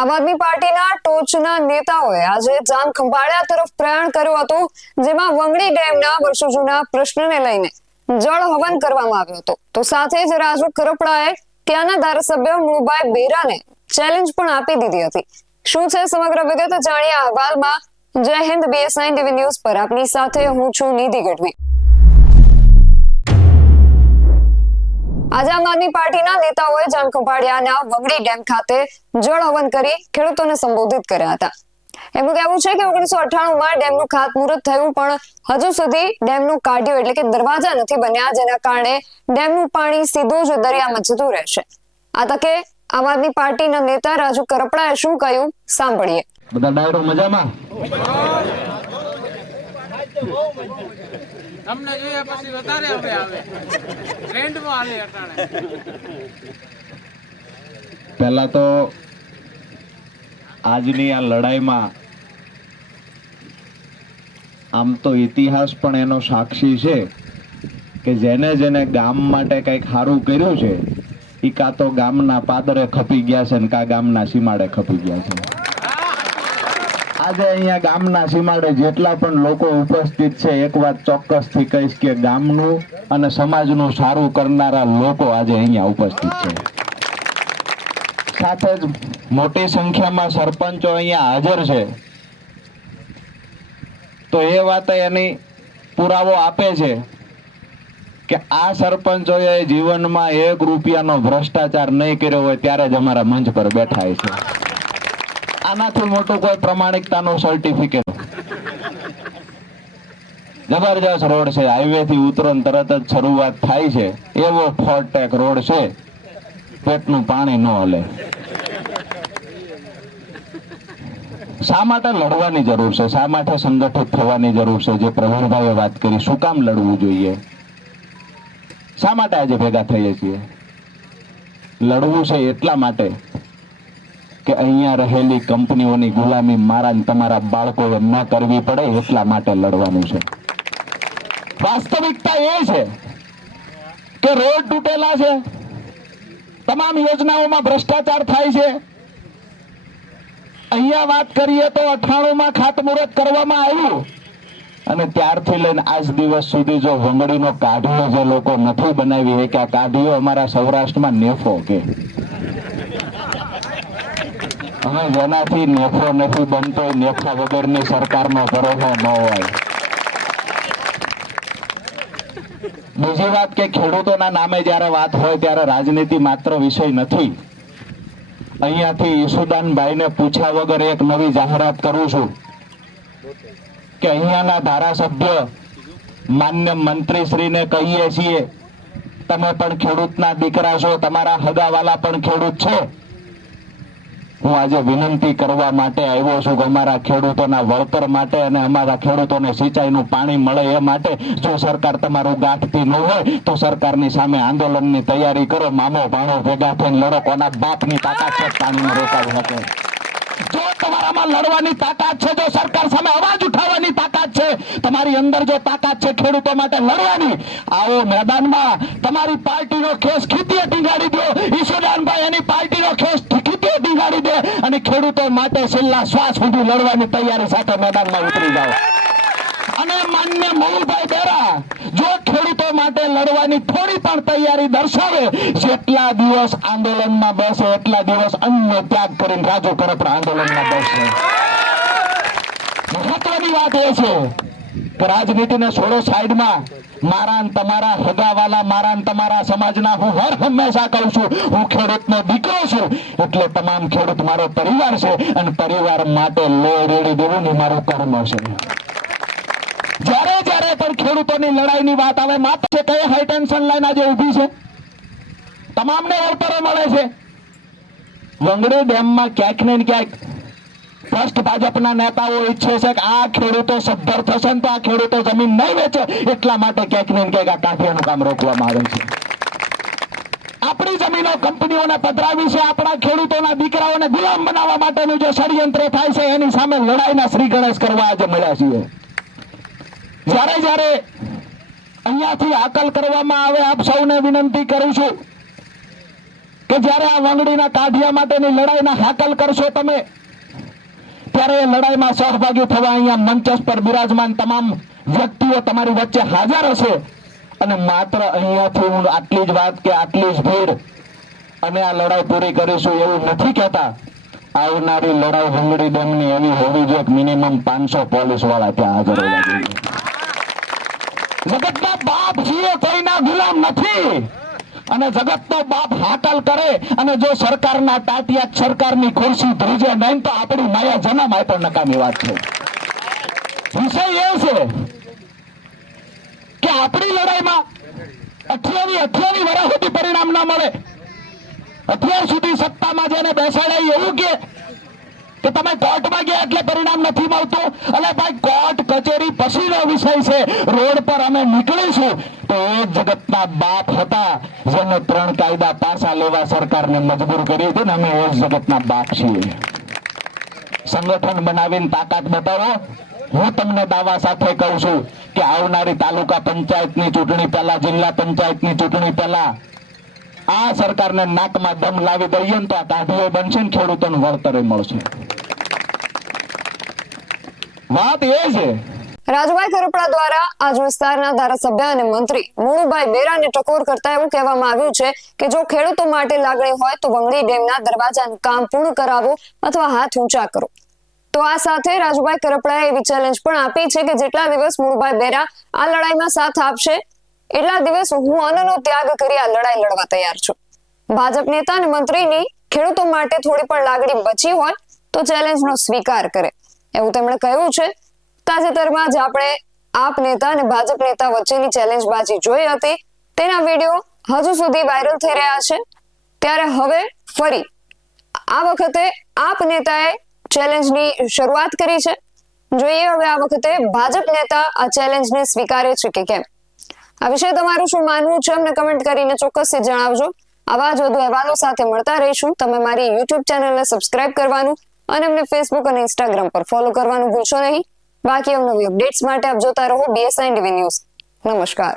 આમ આદમી પાર્ટીના ટોચના નેતાઓએ આજે જામ ખંભાળિયા તરફ પ્રયાણ કર્યું હતું, જેમાં વંગડી ડેમના વર્ષો જૂના પ્રશ્નને લઈને જળ હવન કરવામાં આવ્યો હતો. તો સાથે જ રાજુ કરપડાએ ત્યાંના ધારાસભ્ય મુળભાઈ બેરાને ચેલેન્જ પણ આપી દીધી હતી. શું છે સમગ્ર વિગત જાણીએ અહેવાલમાં. જય હિન્દ. BS9 TV ન્યૂઝ પર આપની સાથે હું છું નિધિ ગઢવી. આજે આમ આદમી પાર્ટીના નેતાઓએ જામ ખંભાળિયાના વંગડી ડેમ ખાતે જળ હવન કરી ખેડૂતોને સંબોધિત કર્યા હતા. એમનું કહેવું છે કે 1998માં ડેમનું ખાતમુહૂર્ત થયું, પણ હજુ સુધી ડેમનું કાઢ્યું એટલે કે દરવાજા નથી બન્યા, જેના કારણે ડેમનું પાણી સીધું જ દરિયામાં જતું રહેશે. આ તકે આમ આદમી પાર્ટીના નેતા રાજુ કરપડાએ શું કહ્યું સાંભળીએ. બધા ડાયરો મજામાં? તમને જોઈએ પછી વધારે હવે આવે ટ્રેન્ડમાં હાલે અટાણે. પહેલા તો આજની આ લડાઈમાં આમ તો ઇતિહાસ પણ એનો સાક્ષી છે કે જેને જેને ગામ માટે કંઈક સારું કર્યું છે એ કાં તો ગામના પાદરે ખપી ગયા છે ને કાં ગામના સીમાડે ખપી ગયા છે. આજે અહીંયા ગામના સીમાડે જેટલા પણ લોકો ઉપસ્થિત છે, એક વાત ચોક્કસથી કહીશ કે ગામનું અને સમાજનું સારું કરનારા લોકો આજે અહીંયા ઉપસ્થિત છે. સાથે જ મોટી સંખ્યામાં સરપંચો અહીંયા હાજર છે. તો એ વાત એની પુરાવો આપે છે કે આ સરપંચોએ જીવનમાં 1 રૂપિયાનો ભ્રષ્ટાચાર નહીં કર્યો હોય ત્યારે જ અમારા મંચ પર બેઠા છે. આનાથી મોટું કોઈ પ્રમાણિકતાનું સર્ટિફિકેટ. જબરજસ્ત રોડ છે, હાઈવે થી ઉતરો ને તરત જ શરૂઆત થાય છે એવો ફોરટેક રોડ છે, પેટનું પાણી ન હલે. શા માટે લડવાની જરૂર છે? શા માટે સંગઠિત થવાની જરૂર છે? જે પ્રવીણભાઈએ વાત કરી, શું કામ લડવું જોઈએ? શા માટે આજે ભેગા થઈએ છીએ? લડવું છે એટલા માટે કે અહીંયા રહેલી કંપનીઓની ગુલામી મારા ને તમારા બાળકોએ ન કરવી પડે, એટલા માટે લડવાનું છે. વાસ્તવિકતા એ છે કે રોડ તૂટેલા છે, તમામ યોજનાઓમાં ભ્રષ્ટાચાર થાય છે. અહીંયા વાત કરીએ તો 98માં ખાતમુહૂર્ત કરવામાં આવ્યું અને ત્યારથી લઈને આજ દિવસ સુધી જો વંગડીનો કાઢીઓ જે લોકો નથી બનાવી કે આ કાઢીઓ અમારા સૌરાષ્ટ્રમાં નેફો કે હવે જેનાથી નેફો નથી બનતો, નેફા વગરની સરકારનો ભરોસો ન હોય. બીજી વાત કે ખેડૂતોના નામે જ્યારે વાત હોય ત્યારે રાજનીતિ માત્ર વિષય નથી. અહીંયાથી ઈસુદાનભાઈને પૂછ્યા વગર એક નવી જાહેરાત કરું છું કે અહીંયાના ધારાસભ્ય માન્ય મંત્રીશ્રીને કહીએ છીએ, તમે પણ ખેડૂતના દીકરા છો, તમારા હગાવાલા પણ ખેડૂત છે. હું આજે વિનંતી કરવા માટે આવ્યો છું કે અમારા ખેડૂતોના વળતર માટે અને અમારા ખેડૂતોને સિંચાઈનું પાણી મળે એ માટે જો સરકાર તમારું ગાંઠતી ન હોય તો સરકારની સામે આંદોલનની તૈયારી કરો. મામો ભાણો ભેગા થઈને લડો. કોના બાપની તાકાત છે પાણીને રોકાવી શકે? જો તમારામાં લડવાની તાકાત છે, જો સરકાર સામે અવાજ ઉઠાવવાની તાકાત છે, તમારી અંદર જો તાકાત છે ખેડૂતો માટે લડવાની, આવો મેદાનમાં. તમારી પાર્ટીનો ખેસ ખીતીએ ટીંગાડી દો. ઈશુદાનભાઈ એની પાર્ટીનો ખેસ ખીતીએ ટીંગાડી દે અને ખેડૂતો માટે છેલ્લા શ્વાસ સુધી લડવાની તૈયારી સાથે મેદાનમાં ઉતરી જાઓ. અને માન્ય મુળભાઈ બેરા જો ખેડૂતો માટે લડવાની થોડી પણ તૈયારી દર્શાવે, જેટલા દિવસ આંદોલનમાં બેસે એટલા દિવસ અન્ય ત્યાગ કરીને રાજુ કરપડા આંદોલનમાં બેસે. મહત્વની વાત એ છે કે રાજનીતિને છોડો સાઈડમાં. મારા ને તમારા હગાવાલા, મારા ને તમારા સમાજના હું હર હંમેશા કહું છું, હું ખેડૂતનો દીકરો છું એટલે તમામ ખેડૂત મારો પરિવાર છે અને પરિવાર માટે લોહી રેડી દેવું ને મારું કર્મ છે. જ્યારે જ્યારે પણ ખેડૂતોની લડાઈની વાત આવે, માત્ર છે કઈ હાઈ ટેન્શન લાઈન આજે ઊભી છે, તમામને વળતરો મળે છે. વંગડી ડેમમાં ક્યાંક ને ક્યાંક ફર્સ્ટ ભાજપના નેતાઓ ઈચ્છે છે કે આ ખેડૂતો સદ્ધર થશે ને તો આ ખેડૂતો જમીન નહીં વેચે, એટલા માટે ક્યાંક ને ક્યાંક આ કાઢિયાનું કામ રોકવામાં આવે છે. આપણી જમીનો કંપનીઓને પધરાવી છે, આપણા ખેડૂતોના દીકરાઓને ગુલામ બનાવવા માટેનું જે ષડયંત્ર થાય છે એની સામે લડાઈના શ્રી ગણેશ કરવા આજે મળ્યા છીએ. જ્યારે જ્યારે અહીંયાથી આકલ કરવામાં આવે, આપ સૌને વિનંતી કરું છું કે જ્યારે આ વંગડીના કાઢિયા માટેની લડાઈના હાકલ કરશો તમે, ત્યારે એ લડાઈમાં સહભાગી થવા અહીંયા મંચસ પર બિરાજમાન તમામ વ્યક્તિઓ તમારી વચ્ચે હાજર હશે. અને માત્ર અહીંયાથી હું આટલી જ વાત કે આટલી જ ભીડ અને આ લડાઈ પૂરી કરીશું એવું નથી કહેતા. આવનારી લડાઈ વંગડી ડેમની એવી હોવી જોઈએ કે મિનિમમ 500 પોલીસ વાળા ત્યાં હાજર હોવા જોઈએ. જગતના બાપ છીએ, કોઈના ગુલામ નથી. અને જગતનો બાપ હાકલ કરે અને જો સરકારના ટાટિયા સરકારની ખુરશી ધ્રુજે નહીં તો આપણી માયા જન્મ આપે નકામી વાત છે. વિષય એ છે કે આપણી લડાઈમાં 28 વર્ષ સુધી પરિણામ ન મળે. અત્યાર સુધી સત્તામાં જેને બેસાડાય એવું કે તમે કોર્ટમાં ગયા એટલે પરિણામ નથી મળતું. અને ભાઈ કોર્ટ કચેરી પછીનો વિષય છે. રોડ પર અમે નીકળીશું તો એ જગતના બાપ હતા જેને 3 કાયદા પાસા લેવા સરકારને મજબૂર કરી હતી ને અમે એ જગતના બાપ છીએ. સંગઠન બનાવીને તાકાત બતાવો. હું તમને દાવા સાથે કહું છું કે આવનારી તાલુકા પંચાયતની ચૂંટણી પહેલા, જિલ્લા પંચાયતની ચૂંટણી પહેલા આ સરકારને નાકમાં દમ લાવી દઈએ ને તો આ કાઢીઓ બનશે ને ખેડૂતોને વળતરે મળશે. વાત એ છે. રાજુભાઈ કરપડા દ્વારા આજ વિસ્તારના ધારાસભ્ય અને મંત્રી મુળુભાઈ બેરાને ટકોર કરતા એવું કહેવામાં આવ્યું છે કે જો ખેડૂતો માટે લાગણી હોય તો વંગડી ડેમના દરવાજાનું કામ પૂર્ણ કરાવો અથવા હાથ ઊંચા કરો. તો આ સાથે રાજુભાઈ કરપડાએ એવી ચેલેન્જ પણ આપી છે કે જેટલા દિવસ મુળુભાઈ બેરા આ લડાઈમાં સાથ આપશે એટલા દિવસ હું અન્નનો ત્યાગ કરી આ લડાઈ લડવા તૈયાર છું. ભાજપ નેતા અને મંત્રીની ખેડૂતો માટે થોડી પણ લાગણી બચી હોય તો ચેલેન્જનો સ્વીકાર કરે એવું તેમણે કહ્યું છે. તાજેતરમાં જ આપણે આપ નેતા અને ભાજપ નેતા વચ્ચેની ચેલેન્જબાજી જોઈ હતી. તેના વિડીયો હજુ સુધી વાયરલ થઈ રહ્યા છે. ત્યારે હવે ફરી આ વખતે આપ નેતાએ ચેલેન્જની શરૂઆત કરી છે. જોઈએ હવે આ વખતે ભાજપ નેતા આ ચેલેન્જને સ્વીકારે છે કે કેમ. આ વિશે તમારું શું માનવું છે અમને કમેન્ટ કરીને ચોક્કસથી જણાવજો. આવા જ વધુ અહેવાલો સાથે મળતા રહીશું. તમે મારી YouTube ચેનલને સબસ્ક્રાઇબ કરવાનું અને અમને Facebook અને Instagram પર ફોલો કરવાનું ભૂલશો નહીં. બાકી અવનવી અપડેટ્સ માટે આપ જોતા રહો BSI TV ન્યૂઝ. નમસ્કાર.